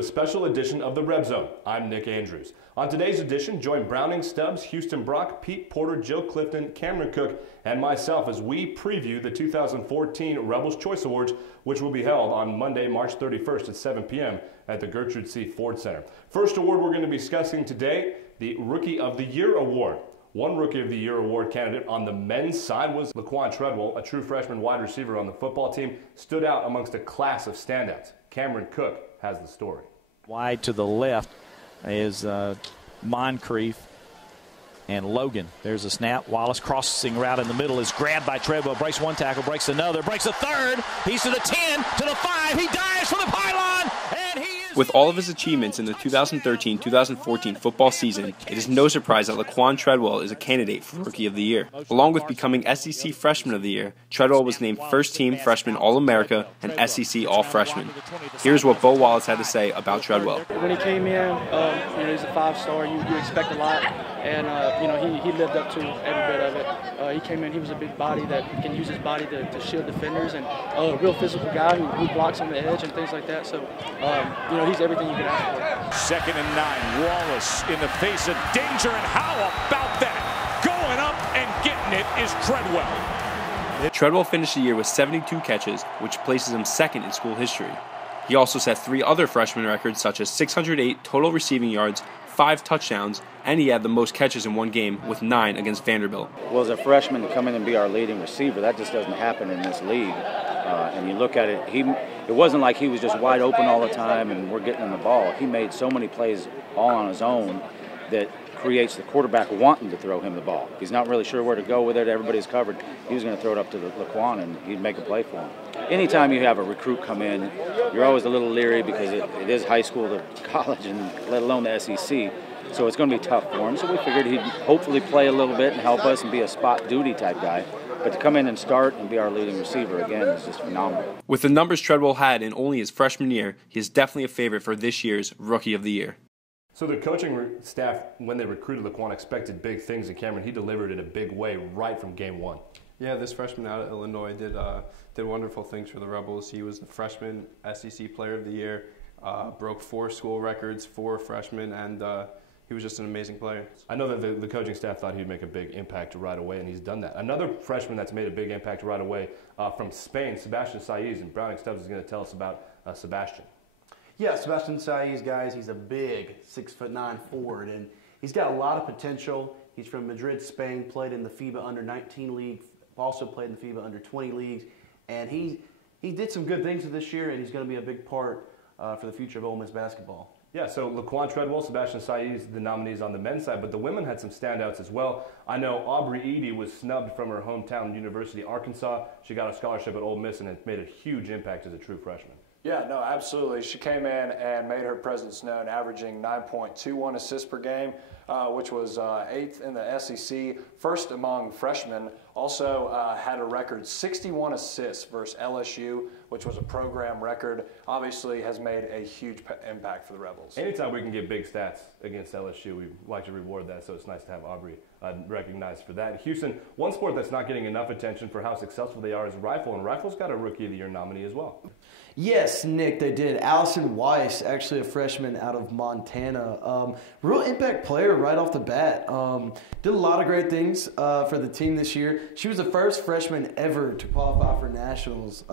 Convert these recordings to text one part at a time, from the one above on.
a special edition of the Reb Zone. I'm Nick Andrews. On today's edition, join Browning Stubbs, Houston Brock, Pete Porter, Joe Clifton, Cameron Cook, and myself as we preview the 2014 Rebels Choice Awards, which will be held on Monday, March 31st at 7 p.m. at the Gertrude C. Ford Center. First award we're going to be discussing today, the Rookie of the Year Award. One Rookie of the Year award candidate on the men's side was Laquan Treadwell, a true freshman wide receiver on the football team, stood out amongst a class of standouts. Cameron Cook has the story. Wide to the left is Moncrief and Logan. There's a snap. Wallace crossing route in the middle is grabbed by Treadwell. Breaks one tackle, breaks another, breaks a third. He's to the 10, to the 5. He dives for the pylon, and he is... With all of his achievements in the 2013-2014 football season, it is no surprise that Laquan Treadwell is a candidate for Rookie of the Year. Along with becoming SEC Freshman of the Year, Treadwell was named First-Team Freshman All-America and SEC All-Freshman. Here's what Bo Wallace had to say about Treadwell. When he came in, he's a five-star. You expect a lot, and he lived up to every bit of it. He came in, he was a big body that can use his body to shield defenders, and a real physical guy who blocks on the edge and things like that. So, he's everything you can ask for. 2nd and 9, Wallace in the face of danger, and how about that? Going up and getting it is Treadwell. Treadwell finished the year with 72 catches, which places him second in school history. He also set 3 other freshman records, such as 608 total receiving yards, 5 touchdowns, and he had the most catches in one game with 9 against Vanderbilt. Well, as a freshman to come in and be our leading receiver, that just doesn't happen in this league. And you look at it, it wasn't like he was just wide open all the time and we're getting him the ball. He made so many plays all on his own that creates the quarterback wanting to throw him the ball. He's not really sure where to go with it. Everybody's covered. He was going to throw it up to Laquan, and he'd make a play for him. Anytime you have a recruit come in, you're always a little leery because it is high school to college, and let alone the SEC. So it's going to be tough for him. So we figured he'd hopefully play a little bit and help us and be a spot duty type guy. But to come in and start and be our leading receiver again is just phenomenal. With the numbers Treadwell had in only his freshman year, he is definitely a favorite for this year's Rookie of the Year. So the coaching staff, when they recruited Laquan, expected big things, and Cameron, he delivered in a big way right from game one. Yeah, this freshman out of Illinois did wonderful things for the Rebels. He was the freshman SEC Player of the Year, broke 4 school records for freshmen, and he was just an amazing player. I know that the coaching staff thought he'd make a big impact right away, and he's done that. Another freshman that's made a big impact right away from Spain, Sebastian Saiz, and Browning Stubbs is going to tell us about Sebastian. Yeah, Sebastian Saiz, guys, he's a big 6'9" forward, and he's got a lot of potential. He's from Madrid, Spain, played in the FIBA Under-19 League, also played in the FIBA Under-20 Leagues, and he did some good things this year, and he's going to be a big part for the future of Ole Miss basketball. Yeah, so Laquan Treadwell, Sebastian Saiz, the nominees on the men's side, but the women had some standouts as well. I know Aubrey Edey was snubbed from her hometown university, Arkansas. She got a scholarship at Ole Miss and it made a huge impact as a true freshman. Yeah, no, absolutely. She came in and made her presence known, averaging 9.21 assists per game, which was 8th in the SEC, first among freshmen. Also had a record 61 assists versus LSU, which was a program record. Obviously has made a huge impact for the Rebels. Anytime we can get big stats against LSU, we like to reward that, so it's nice to have Aubrey recognized for that. Houston, one sport that's not getting enough attention for how successful they are is rifle, and rifle's got a Rookie of the Year nominee as well. Yes, Nick, they did. Allison Weiss, actually a freshman out of Montana. Real impact player right off the bat. Did a lot of great things for the team this year. She was the first freshman ever to qualify for nationals.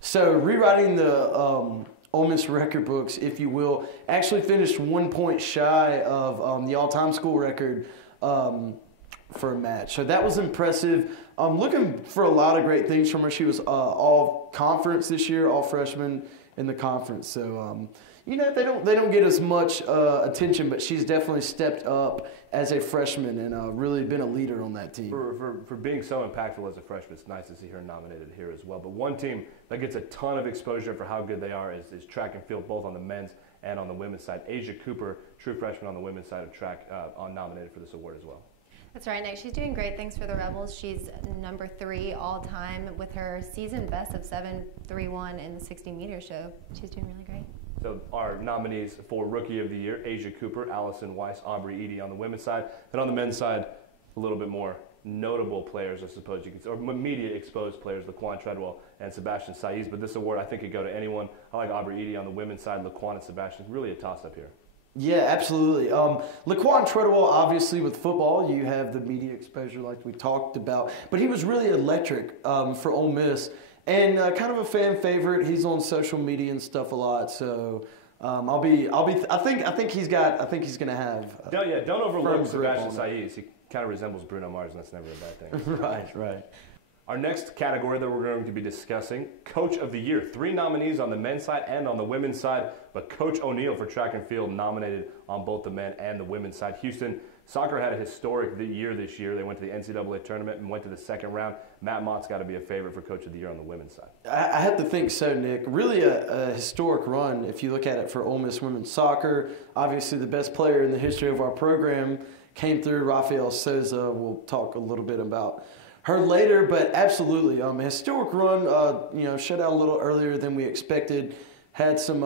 So rewriting the Ole Miss record books, if you will, actually finished 1 point shy of the all-time school record for a match. So that was impressive. Looking for a lot of great things from her. She was all conference this year, all freshman in the conference. So, they don't get as much attention, but she's definitely stepped up as a freshman and really been a leader on that team. For being so impactful as a freshman, it's nice to see her nominated here as well. But one team that gets a ton of exposure for how good they are is track and field, both on the men's and on the women's side. Asia Cooper, true freshman on the women's side of track, nominated for this award as well. That's right, Nick. She's doing great things for the Rebels. She's number 3 all-time with her season best of 7.31 in the 60-meter show. She's doing really great. So our nominees for Rookie of the Year, Asia Cooper, Allison Weiss, Aubrey Edey on the women's side. And on the men's side, a little bit more notable players, I suppose you could say, or media-exposed players, Laquan Treadwell and Sebastian Saiz. But this award, I think, could go to anyone. I like Aubrey Edie on the women's side, Laquan and Sebastian. Really a toss-up here. Yeah, absolutely. Laquan Treadwell, obviously, with football, you have the media exposure like we talked about. But he was really electric for Ole Miss. And kind of a fan favorite. He's on social media and stuff a lot. So I think he's gonna have. Don't overlook Sebastian Saiz. He kind of resembles Bruno Mars, and that's never a bad thing. Right. Our next category that we're going to be discussing, Coach of the Year. 3 nominees on the men's side and on the women's side, but Coach O'Neal for track and field nominated on both the men and the women's side. Houston soccer had a historic year this year. They went to the NCAA tournament and went to the second round. Matt Mott's got to be a favorite for Coach of the Year on the women's side. I have to think so, Nick. Really a historic run if you look at it for Ole Miss women's soccer. Obviously the best player in the history of our program came through, Rafael Souza. We'll talk a little bit about her later, but absolutely, a historic run. Shut out a little earlier than we expected. Had some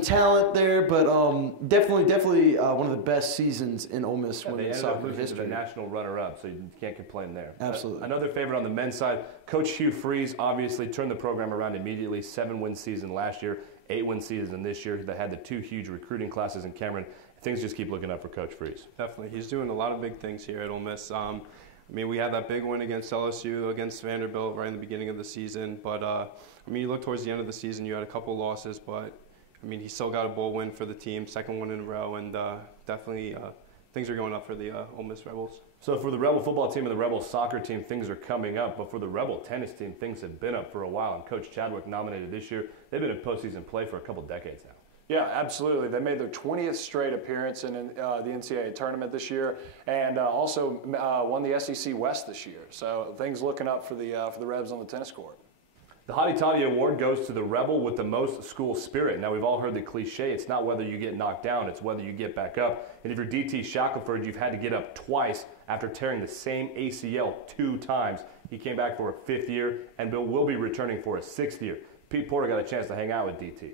talent there, but definitely one of the best seasons in Ole Miss women's soccer history. To the national runner-up, so you can't complain there. Absolutely. Another favorite on the men's side, Coach Hugh Freeze obviously turned the program around immediately. 7-win season last year, 8-win season this year. They had the 2 huge recruiting classes in Cameron. Things just keep looking up for Coach Freeze. Definitely. He's doing a lot of big things here at Ole Miss. We had that big win against LSU, against Vanderbilt right in the beginning of the season. But, you look towards the end of the season, you had a couple losses, but, he still got a bowl win for the team, second one in a row, and definitely things are going up for the Ole Miss Rebels. So for the Rebel football team and the Rebel soccer team, things are coming up. But for the Rebel tennis team, things have been up for a while. And Coach Chadwick nominated this year. They've been in postseason play for a couple decades now. Yeah, absolutely. They made their 20th straight appearance in the NCAA tournament this year, and also won the SEC West this year. So things looking up for the Rebs on the tennis court. The Hottie Toddy Award goes to the Rebel with the most school spirit. Now, we've all heard the cliche, it's not whether you get knocked down, it's whether you get back up. And if you're DT Shackelford, you've had to get up twice after tearing the same ACL 2 times. He came back for a 5th year and will be returning for a 6th year. Pete Porter got a chance to hang out with DT.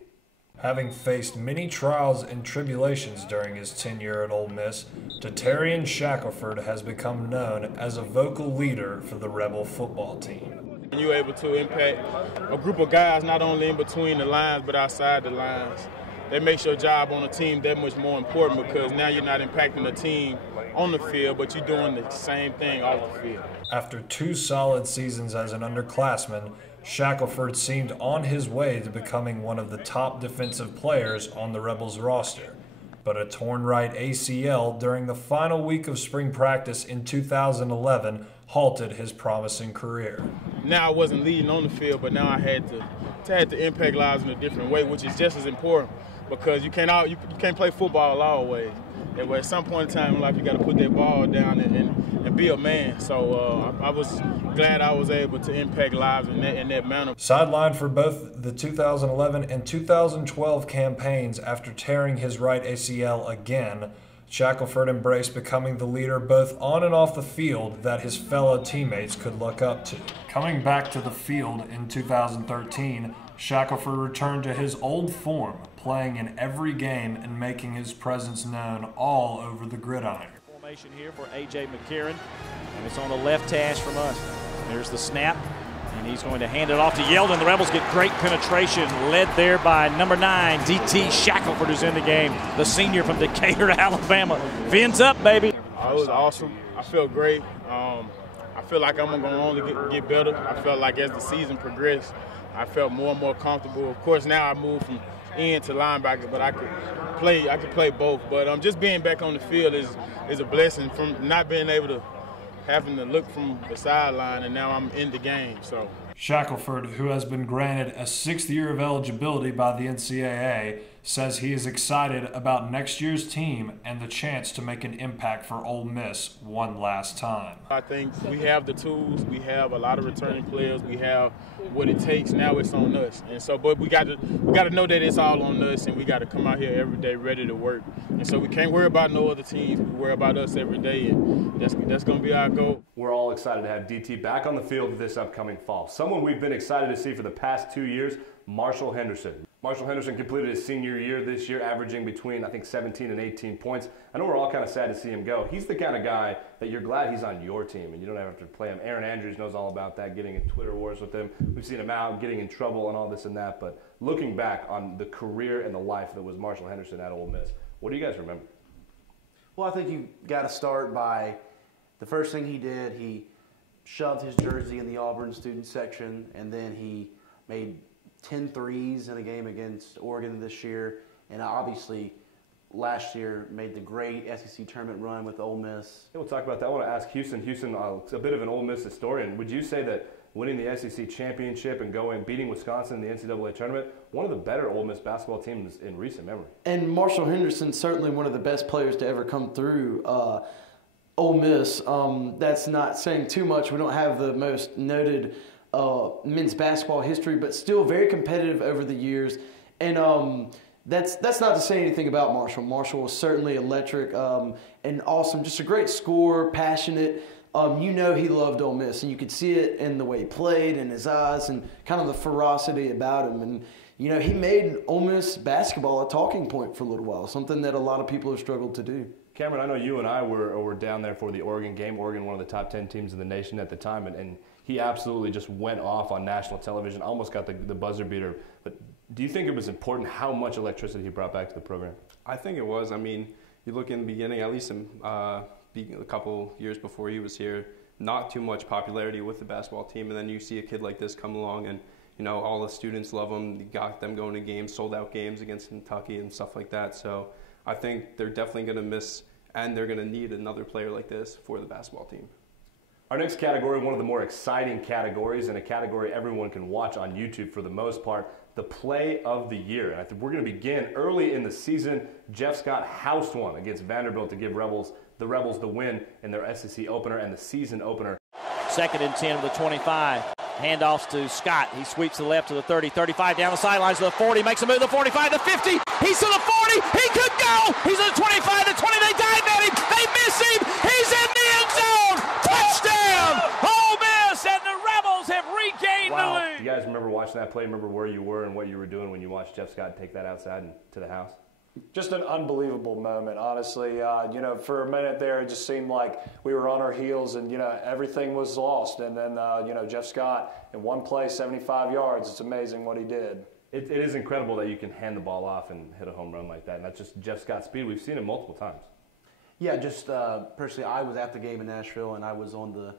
Having faced many trials and tribulations during his tenure at Ole Miss, Terrian Shackelford has become known as a vocal leader for the Rebel football team. You're able to impact a group of guys not only in between the lines but outside the lines. That makes your job on the team that much more important because now you're not impacting the team on the field, but you're doing the same thing off the field. After 2 solid seasons as an underclassman, Shackelford seemed on his way to becoming one of the top defensive players on the Rebels roster. But a torn right ACL during the final week of spring practice in 2011 halted his promising career. Now I wasn't leading on the field, but now I had to impact lives in a different way, which is just as important because you can't play football always. And at some point in time in life, you got to put that ball down and be a man. So I was glad I was able to impact lives in that manner. Sidelined for both the 2011 and 2012 campaigns after tearing his right ACL again, Shackelford embraced becoming the leader both on and off the field that his fellow teammates could look up to. Coming back to the field in 2013, Shackelford returned to his old form, playing in every game and making his presence known all over the gridiron. Formation here for A.J. McCarron, and it's on the left hash from us. There's the snap, and he's going to hand it off to Yeldon. The Rebels get great penetration, led there by number 9, DT Shackelford, who's in the game, the senior from Decatur, Alabama. Fins up, baby. It was awesome. I felt great. I feel like I'm going to only get better. I felt like as the season progressed, I felt more and more comfortable. Of course, now I moved from end to linebacker, but I could play both. But just being back on the field is a blessing from not being able to having to look from the sideline, and now I'm in the game. So Shackelford, who has been granted a 6th year of eligibility by the NCAA, says he is excited about next year's team and the chance to make an impact for Ole Miss one last time. I think we have the tools. We have a lot of returning players. We have what it takes. Now it's on us. And so, but we got to know that it's all on us, and we got to come out here every day ready to work. And so we can't worry about no other teams. We worry about us every day, and that's going to be our goal. We're all excited to have DT back on the field this upcoming fall. Someone we've been excited to see for the past 2 years, Marshall Henderson. Marshall Henderson completed his senior year this year, averaging between, I think, 17 and 18 points. I know we're all kind of sad to see him go. He's the kind of guy that you're glad he's on your team and you don't have to play him. Aaron Andrews knows all about that, getting in Twitter wars with him. We've seen him out, getting in trouble and all this and that. But looking back on the career and the life that was Marshall Henderson at Ole Miss, what do you guys remember? Well, I think you got to start by the first thing he did. He shoved his jersey in the Auburn student section, and then he made 10 threes in a game against Oregon this year, and obviously last year made the great SEC tournament run with Ole Miss. Yeah, we'll talk about that. I want to ask Houston. Houston, a bit of an Ole Miss historian. Would you say that winning the SEC championship and beating Wisconsin in the NCAA tournament, one of the better Ole Miss basketball teams in recent memory? And Marshall Henderson, certainly one of the best players to ever come through Ole Miss. That's not saying too much. We don't have the most noted men's basketball history, but still very competitive over the years. And that's not to say anything about Marshall. Marshall was certainly electric and awesome, just a great scorer, passionate. You know he loved Ole Miss, and you could see it in the way he played, in his eyes, and kind of the ferocity about him. And, you know, he made Ole Miss basketball a talking point for a little while, something that a lot of people have struggled to do. Cameron, I know you and I were down there for the Oregon game. Oregon, one of the top 10 teams in the nation at the time, and he absolutely just went off on national television, almost got the buzzer beater. But do you think it was important how much electricity he brought back to the program? I think it was. I mean, you look in the beginning, at least a couple years before he was here, not too much popularity with the basketball team, and then you see a kid like this come along and, you know, all the students love him. You got them going to games, sold out games against Kentucky and stuff like that. So I think they're definitely going to miss, and they're going to need another player like this for the basketball team. Our next category, one of the more exciting categories, and a category everyone can watch on YouTube for the most part, the play of the year. And I think we're going to begin early in the season. Jeff Scott housed one against Vanderbilt to give the Rebels the win in their SEC opener and the season opener. 2nd and 10 with the 25. Handoffs to Scott. He sweeps to the left to the 30, 35, down the sidelines to the 40, makes a move to the 45, the 50. He's to the 40. He could go. He's at the 25, the 20. They dive at him. They miss him. He's in the end zone. Touchdown. Ole Miss, and the Rebels have regained the lead. Do you guys remember watching that play? Remember where you were and what you were doing when you watched Jeff Scott take that outside and to the house? Just an unbelievable moment, honestly. You know, for a minute there, it just seemed like we were on our heels and, you know, everything was lost. And then, you know, Jeff Scott, in one play, 75 yards. It's amazing what he did. It is incredible that you can hand the ball off and hit a home run like that. And that's just Jeff Scott's speed. We've seen it multiple times. Yeah, just personally, I was at the game in Nashville, and I was on the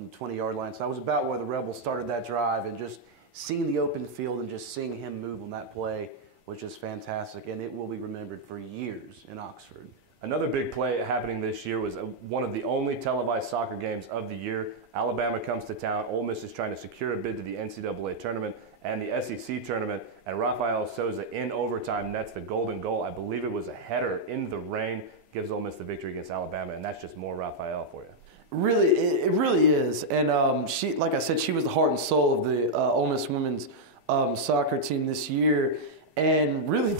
20-yard line. So I was about where the Rebels started that drive, and just seeing the open field and just seeing him move on that play was just fantastic, and it will be remembered for years in Oxford. Another big play happening this year was one of the only televised soccer games of the year. Alabama comes to town. Ole Miss is trying to secure a bid to the NCAA tournament and the SEC tournament, and Rafael Souza in overtime nets the golden goal. I believe it was a header in the rain, gives Ole Miss the victory against Alabama, and that's just more Rafael for you. Really, it really is. And she, like I said, she was the heart and soul of the Ole Miss women's soccer team this year. And really,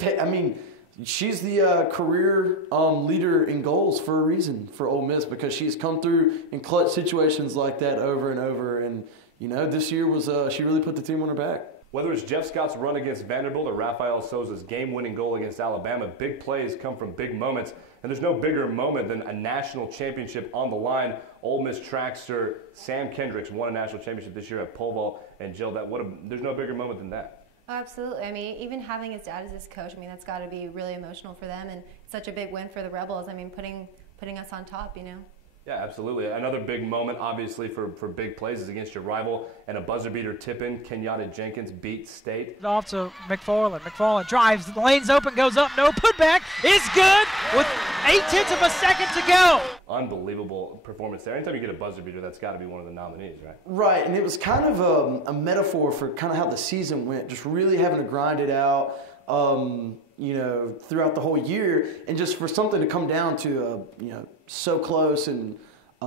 she's the career leader in goals for a reason for Ole Miss, because she's come through in clutch situations like that over and over. And, you know, this year was she really put the team on her back. Whether it's Jeff Scott's run against Vanderbilt or Rafael Souza's game-winning goal against Alabama, big plays come from big moments. And there's no bigger moment than a national championship on the line. Ole Miss trackster Sam Kendricks won a national championship this year at pole vault, and Jill, there's no bigger moment than that. Oh, absolutely. I mean, even having his dad as his coach, I mean, that's got to be really emotional for them, and such a big win for the Rebels. I mean, putting us on top, you know. Yeah, absolutely. Another big moment, obviously, for big plays is against your rival, and a buzzer beater tip-in. Kenyatta Jenkins beat State. Off to McFarland. McFarland drives. The lane's open, goes up. No putback. It's good with 0.8 of a second to go. Unbelievable performance there. Anytime you get a buzzer beater, that's got to be one of the nominees, right? Right, and it was kind of a metaphor for kind of how the season went, just really having to grind it out, you know, throughout the whole year, and just for something to come down to, you know, so close and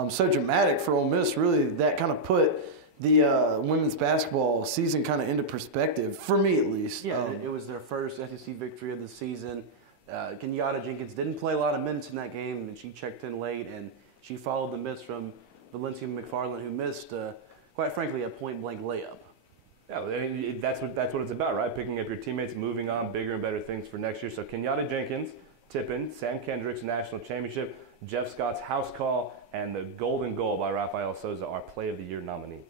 so dramatic for Ole Miss, really that kind of put the women's basketball season kind of into perspective, for me at least. Yeah, it was their first SEC victory of the season. Kenyatta Jenkins didn't play a lot of minutes in that game, and she checked in late, and she followed the miss from Valencia McFarland, who missed, quite frankly, a point-blank layup. Yeah, that's what it's about, right? Picking up your teammates, moving on, bigger and better things for next year. So Kenyatta Jenkins, Tippin, Sam Kendrick's national championship, Jeff Scott's house call, and the golden goal by Rafael Souza are Play of the Year nominees.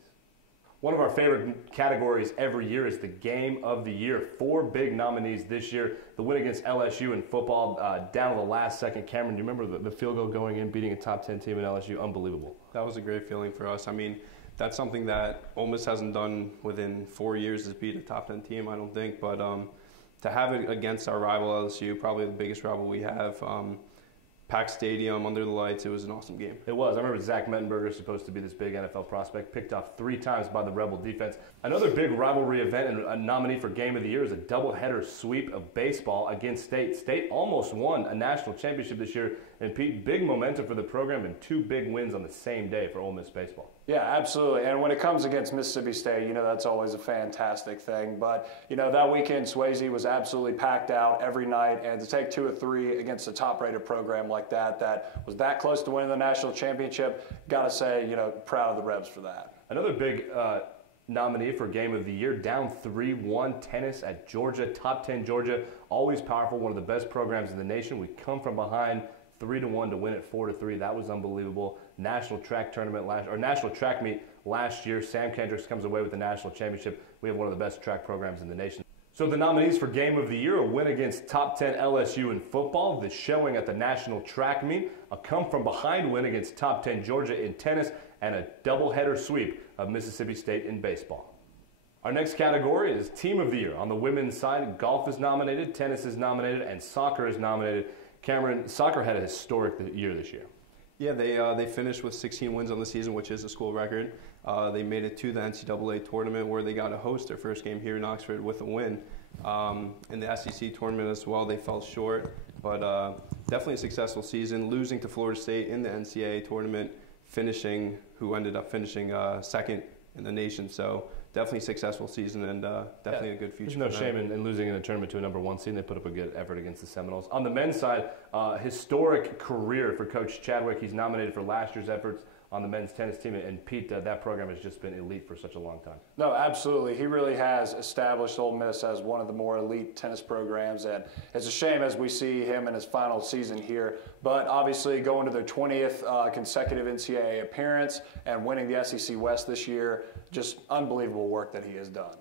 One of our favorite categories every year is the Game of the Year. 4 big nominees this year. The win against LSU in football down to the last second. Cameron, do you remember the field goal going in, beating a top 10 team in LSU? Unbelievable. That was a great feeling for us. I mean, that's something that Ole Miss hasn't done within 4 years, is beat a top 10 team, I don't think. But to have it against our rival LSU, probably the biggest rival we have, packed stadium, under the lights, it was an awesome game. It was. I remember Zach Mettenberger, supposed to be this big NFL prospect, picked off 3 times by the Rebel defense. Another big rivalry event and a nominee for Game of the Year is a doubleheader sweep of baseball against State. State almost won a national championship this year, and Pete, big momentum for the program and 2 big wins on the same day for Ole Miss baseball. Yeah, absolutely. And when it comes against Mississippi State, that's always a fantastic thing. But, that weekend, Swayze was absolutely packed out every night. And to take 2 of 3 against a top-rated program like that was that close to winning the national championship, got to say, proud of the Rebs for that. Another big nominee for Game of the Year, down 3-1 tennis at Georgia, top 10 Georgia, always powerful, one of the best programs in the nation. We come from behind 3-1 to win it 4-3. That was unbelievable. National track meet last year. Sam Kendricks comes away with the national championship. We have one of the best track programs in the nation. So the nominees for Game of the Year: a win against top 10 LSU in football, the showing at the national track meet, a come from behind win against top 10 Georgia in tennis, and a doubleheader sweep of Mississippi State in baseball. Our next category is Team of the Year. On the women's side, golf is nominated, tennis is nominated, and soccer is nominated. Cameron, soccer had a historic year this year. Yeah, they finished with 16 wins on the season, which is a school record. They made it to the NCAA tournament, where they got to host their first game here in Oxford with a win. In the SEC tournament as well, they fell short, but definitely a successful season, losing to Florida State in the NCAA tournament, who ended up finishing second in the nation. So definitely a successful season, and definitely a good future. There's no shame in losing in a tournament to a number 1 seed. They put up a good effort against the Seminoles. On the men's side, historic career for Coach Chadwick. He's nominated for last year's efforts on the men's tennis team, and Pete, that program has just been elite for such a long time. No, absolutely. He really has established Ole Miss as one of the more elite tennis programs, and it's a shame as we see him in his final season here. But obviously going to their 20th consecutive NCAA appearance and winning the SEC West this year, just unbelievable work that he has done.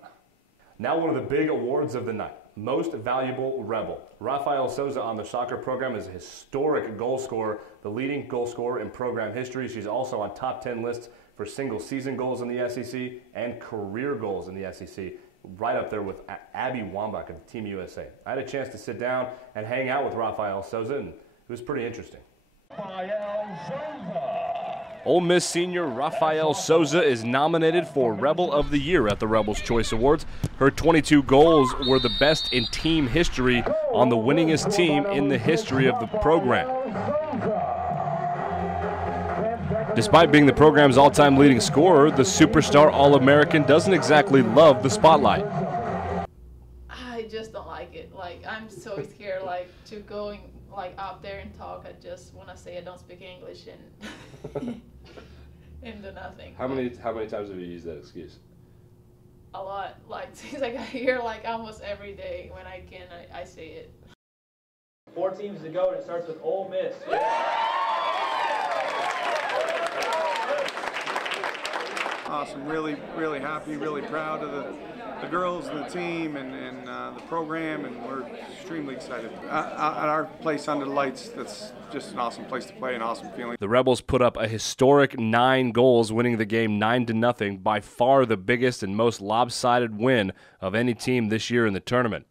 Now one of the big awards of the night, Most Valuable Rebel. Rafael Souza on the soccer program is a historic goal scorer, the leading goal scorer in program history. She's also on top 10 lists for single season goals in the SEC and career goals in the SEC, right up there with Abby Wambach of Team USA. I had a chance to sit down and hang out with Rafael Souza, and it was pretty interesting. Ole Miss senior Rafael Souza is nominated for Rebel of the Year at the Rebels Choice Awards. Her 22 goals were the best in team history on the winningest team in the history of the program. Despite being the program's all-time leading scorer, the superstar All-American doesn't exactly love the spotlight. I just don't like it. I'm so scared, to going out there and talk. I just want to say I don't speak English and and do nothing. How many times have you used that excuse? A lot. Seems like I hear almost every day. When I can, I say it. 4 teams to go, and it starts with Ole Miss. Awesome. Really, really happy, really proud of the girls and the team and the program, and we're extremely excited. At our place under the lights, that's just an awesome place to play, an awesome feeling. The Rebels put up a historic 9 goals, winning the game 9-0, by far the biggest and most lopsided win of any team this year in the tournament.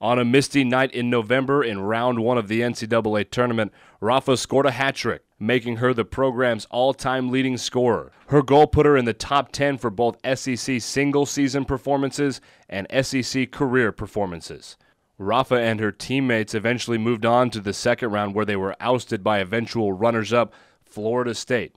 On a misty night in November in round 1 of the NCAA tournament, Rafa scored a hat-trick, making her the program's all-time leading scorer. Her goal put her in the top 10 for both SEC single-season performances and SEC career performances. Rafa and her teammates eventually moved on to the second round, where they were ousted by eventual runners-up Florida State.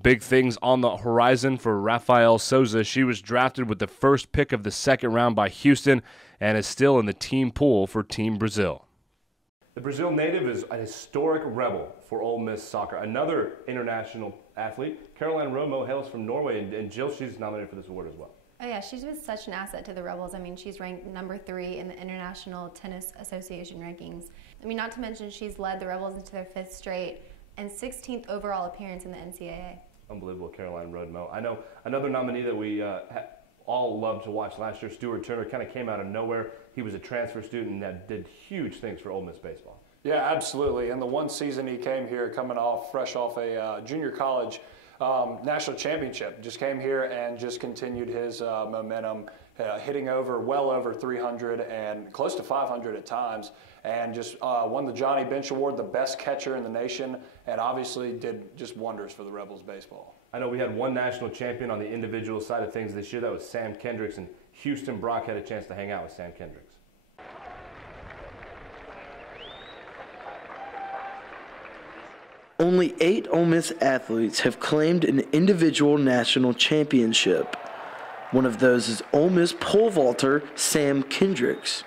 Big things on the horizon for Rafael Souza. She was drafted with the first pick of the second round by Houston and is still in the team pool for Team Brazil. The Brazil native is a historic rebel for Ole Miss soccer. Another international athlete, Caroline Romo, hails from Norway, and Jill, she's nominated for this award as well. Oh yeah, she's been such an asset to the Rebels. I mean, she's ranked number 3 in the International Tennis Association rankings. I mean, not to mention she's led the Rebels into their 5th straight and 16th overall appearance in the NCAA. Unbelievable, Caroline Rodemo. I know another nominee that we all loved to watch last year, Stuart Turner, kind of came out of nowhere. He was a transfer student that did huge things for Ole Miss baseball. Yeah, absolutely. And the one season he came here, coming off fresh off a junior college national championship, just came here and just continued his momentum, hitting well over 300 and close to 500 at times, and just won the Johnny Bench Award, the best catcher in the nation, and obviously did just wonders for the Rebels baseball. I know we had one national champion on the individual side of things this year. That was Sam Kendricks, and Houston Brock had a chance to hang out with Sam Kendricks. Only 8 Ole Miss athletes have claimed an individual national championship. One of those is Ole Miss pole vaulter Sam Kendricks.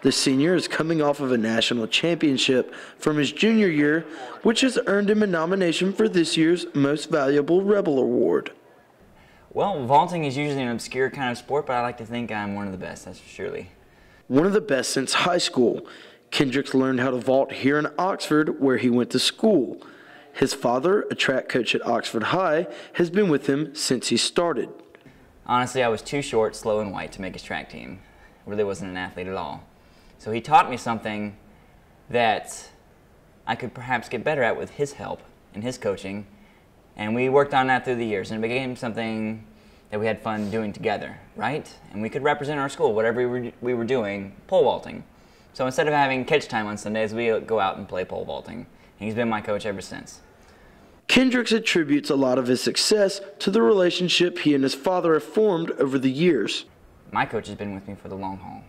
The senior is coming off of a national championship from his junior year, which has earned him a nomination for this year's Most Valuable Rebel Award. Well, vaulting is usually an obscure kind of sport, but I like to think I'm one of the best, that's surely. One of the best since high school. Kendricks learned how to vault here in Oxford, where he went to school. His father, a track coach at Oxford High, has been with him since he started. Honestly, I was too short, slow, and white to make his track team. Really wasn't an athlete at all. So he taught me something that I could perhaps get better at with his help and his coaching. And we worked on that through the years, and it became something that we had fun doing together, right? And we could represent our school, whatever we were doing, pole vaulting. So instead of having catch time on Sundays, we go out and play pole vaulting. And he's been my coach ever since. Kendricks attributes a lot of his success to the relationship he and his father have formed over the years. My coach has been with me for the long haul.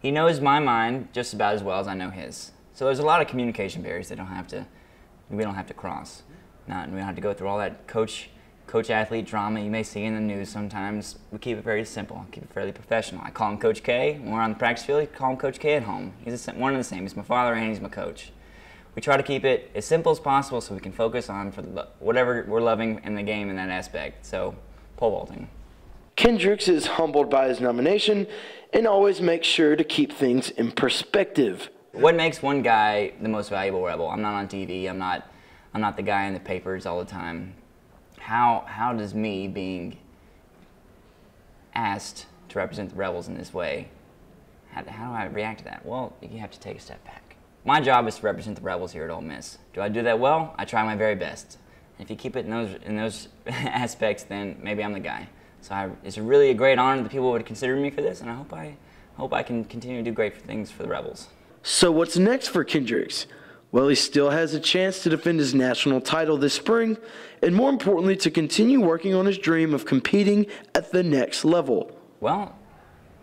He knows my mind just about as well as I know his. So there's a lot of communication barriers that we don't have to cross. We don't have to go through all that coach-athlete drama you may see in the news sometimes. We keep it very simple, keep it fairly professional. I call him Coach K. When we're on the practice field, I call him Coach K at home. He's one and the same. He's my father and he's my coach. We try to keep it as simple as possible so we can focus on whatever we're loving in the game in that aspect. So, pole vaulting. Kendricks is humbled by his nomination and always makes sure to keep things in perspective. What makes one guy the most valuable Rebel? I'm not on TV. I'm not the guy in the papers all the time. How does me being asked to represent the Rebels in this way, how do I react to that? Well, you have to take a step back. My job is to represent the Rebels here at Ole Miss. Do I do that well? I try my very best. If you keep it in those aspects, then maybe I'm the guy. So it's really a great honor that people would consider me for this, and I hope I can continue to do great things for the Rebels. So what's next for Kendricks? Well, he still has a chance to defend his national title this spring, and more importantly, to continue working on his dream of competing at the next level. Well,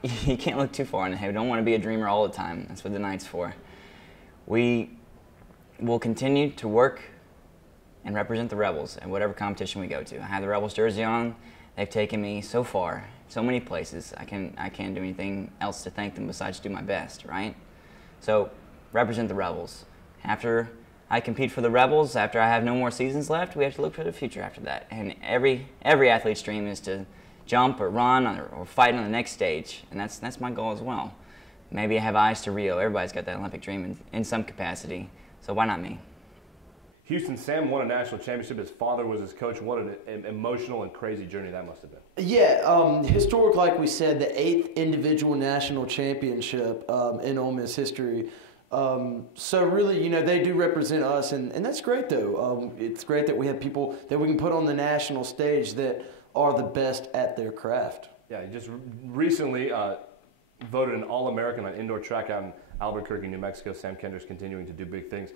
you can't look too far ahead. We don't want to be a dreamer all the time. That's what the night's for. We will continue to work and represent the Rebels in whatever competition we go to. I have the Rebels jersey on. They've taken me so far, so many places. I can't do anything else to thank them besides do my best, right? So, represent the Rebels. After I compete for the Rebels, after I have no more seasons left, we have to look for the future after that. And every athlete's dream is to jump or run or fight on the next stage, and that's my goal as well. Maybe I have eyes to Rio. Everybody's got that Olympic dream in some capacity, so why not me? Houston, Sam won a national championship. His father was his coach. What an emotional and crazy journey that must have been. Yeah, historic, like we said, the 8th individual national championship in Ole Miss history. So really, they do represent us, and that's great, though. It's great that we have people that we can put on the national stage that are the best at their craft. Yeah, he just recently voted an All-American on indoor track out in Albuquerque, New Mexico. Sam Kendricks continuing to do big things.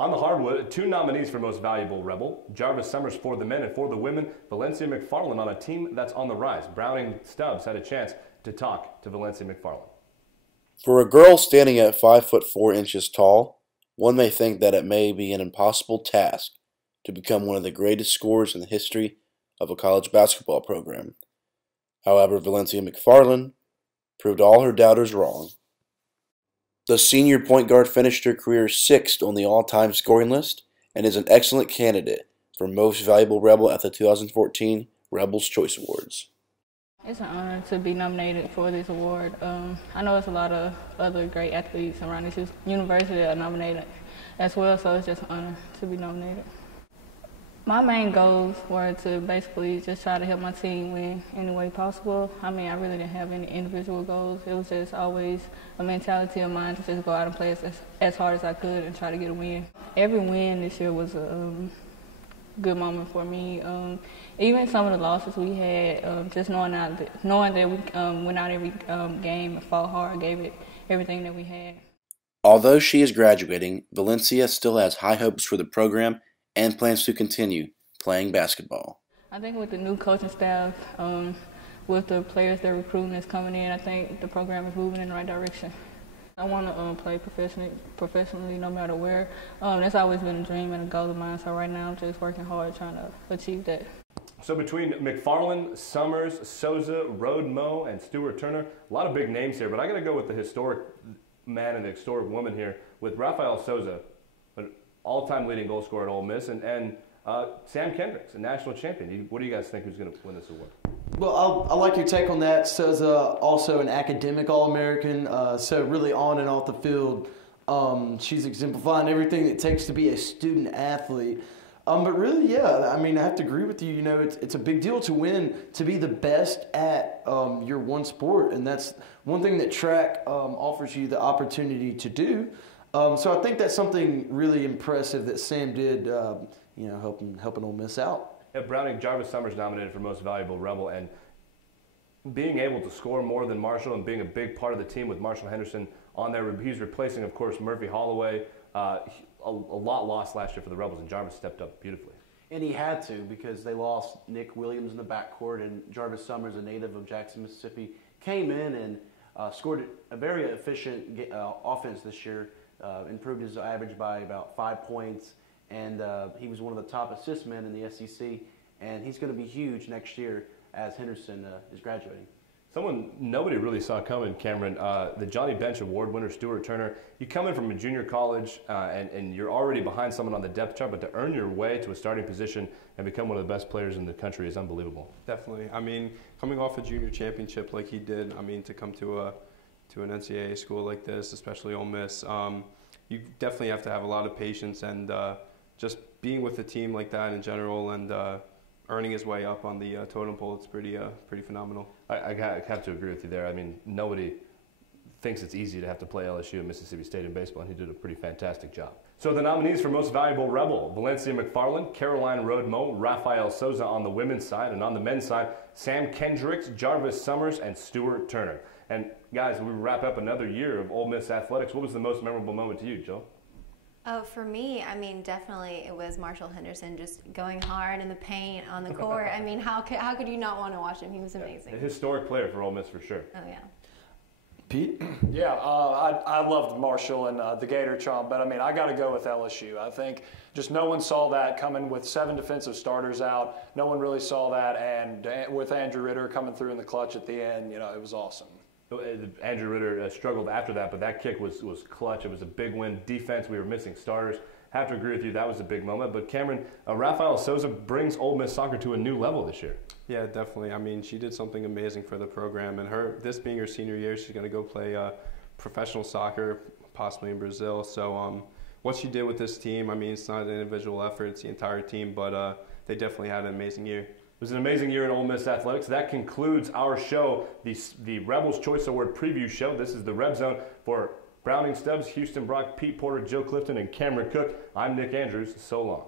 On the hardwood, 2 nominees for Most Valuable Rebel. Jarvis Summers for the men, and for the women, Valencia McFarland on a team that's on the rise. Browning Stubbs had a chance to talk to Valencia McFarland. For a girl standing at 5'4" tall, one may think that it may be an impossible task to become one of the greatest scorers in the history of a college basketball program. However, Valencia McFarland proved all her doubters wrong. The senior point guard finished her career 6th on the all-time scoring list and is an excellent candidate for Most Valuable Rebel at the 2014 Rebels Choice Awards. It's an honor to be nominated for this award. I know it's a lot of other great athletes around this university that are nominated as well, so it's just an honor to be nominated. My main goals were to basically just try to help my team win any way possible. I mean, I really didn't have any individual goals. It was just always a mentality of mine to just go out and play as hard as I could and try to get a win. Every win this year was a good moment for me. Even some of the losses we had, just knowing that we went out every game and fought hard, gave it everything that we had. Although she is graduating, Valencia still has high hopes for the program and plans to continue playing basketball. I think with the new coaching staff, with the players they're recruiting that's coming in, I think the program is moving in the right direction. I want to play professionally no matter where. That's always been a dream and a goal of mine, so right now I'm just working hard trying to achieve that. So between McFarland, Summers, Souza, Rodemo, and Stewart Turner, a lot of big names here, but I got to go with the historic man and the historic woman here with Rafael Souza, an all-time leading goal scorer at Ole Miss, and Sam Kendricks, a national champion. What do you guys think who's going to win this award? Well, I like your take on that. Souza, also an academic All-American, so really on and off the field, she's exemplifying everything it takes to be a student athlete. But really, yeah, I mean, I have to agree with you. You know, it's a big deal to win, to be the best at your one sport, and that's one thing that track offers you the opportunity to do. So I think that's something really impressive that Sam did, you know, helping Ole Miss out. Yeah, Browning, Jarvis Summers nominated for Most Valuable Rebel, and being able to score more than Marshall and being a big part of the team with Marshall Henderson on there, he's replacing, of course, Murphy Holloway. A lot lost last year for the Rebels, and Jarvis stepped up beautifully. And he had to, because they lost Nick Williams in the backcourt, and Jarvis Summers, a native of Jackson, Mississippi, came in and scored a very efficient offense this year, improved his average by about 5 points, and he was one of the top assist men in the SEC, and he's going to be huge next year as Henderson is graduating. Someone nobody really saw coming, Cameron, the Johnny Bench Award winner, Stewart Turner. You come in from a junior college and you're already behind someone on the depth chart, but to earn your way to a starting position and become one of the best players in the country is unbelievable. Definitely. I mean, coming off a junior championship like he did, I mean, to come to an NCAA school like this, especially Ole Miss, you definitely have to have a lot of patience and just being with a team like that in general and earning his way up on the totem pole, it's pretty phenomenal. I have to agree with you there. I mean, nobody thinks it's easy to have to play LSU and Mississippi State in baseball, and he did a pretty fantastic job. So the nominees for Most Valuable Rebel: Valencia McFarland, Caroline Rodemo, Rafael Souza on the women's side, and on the men's side, Sam Kendricks, Jarvis Summers, and Stewart Turner. And guys, we wrap up another year of Ole Miss athletics. What was the most memorable moment to you, Joe? Oh, for me, I mean, definitely it was Marshall Henderson just going hard in the paint on the court. I mean, how could you not want to watch him? He was amazing. A historic player for Ole Miss for sure. Oh, yeah. Pete? Yeah, I loved Marshall and the Gator Chomp, but I mean, I got to go with LSU. I think just no one saw that coming with 7 defensive starters out. No one really saw that, and with Andrew Ritter coming through in the clutch at the end, you know, it was awesome. Andrew Ritter struggled after that, but that kick was clutch. It was a big win. Defense, we were missing starters. Have to agree with you, that was a big moment. But Cameron, Rafael Souza brings Ole Miss soccer to a new level this year. Yeah, definitely. I mean, she did something amazing for the program, and this being her senior year, she's going to go play professional soccer, possibly in Brazil. So what she did with this team, I mean, it's not an individual effort, it's the entire team, but they definitely had an amazing year. It was an amazing year in Ole Miss athletics. That concludes our show, the Rebels Choice Award preview show. This is the Reb Zone for Browning Stubbs, Houston Brock, Pete Porter, Jill Clifton, and Cameron Cook. I'm Nick Andrews. So long.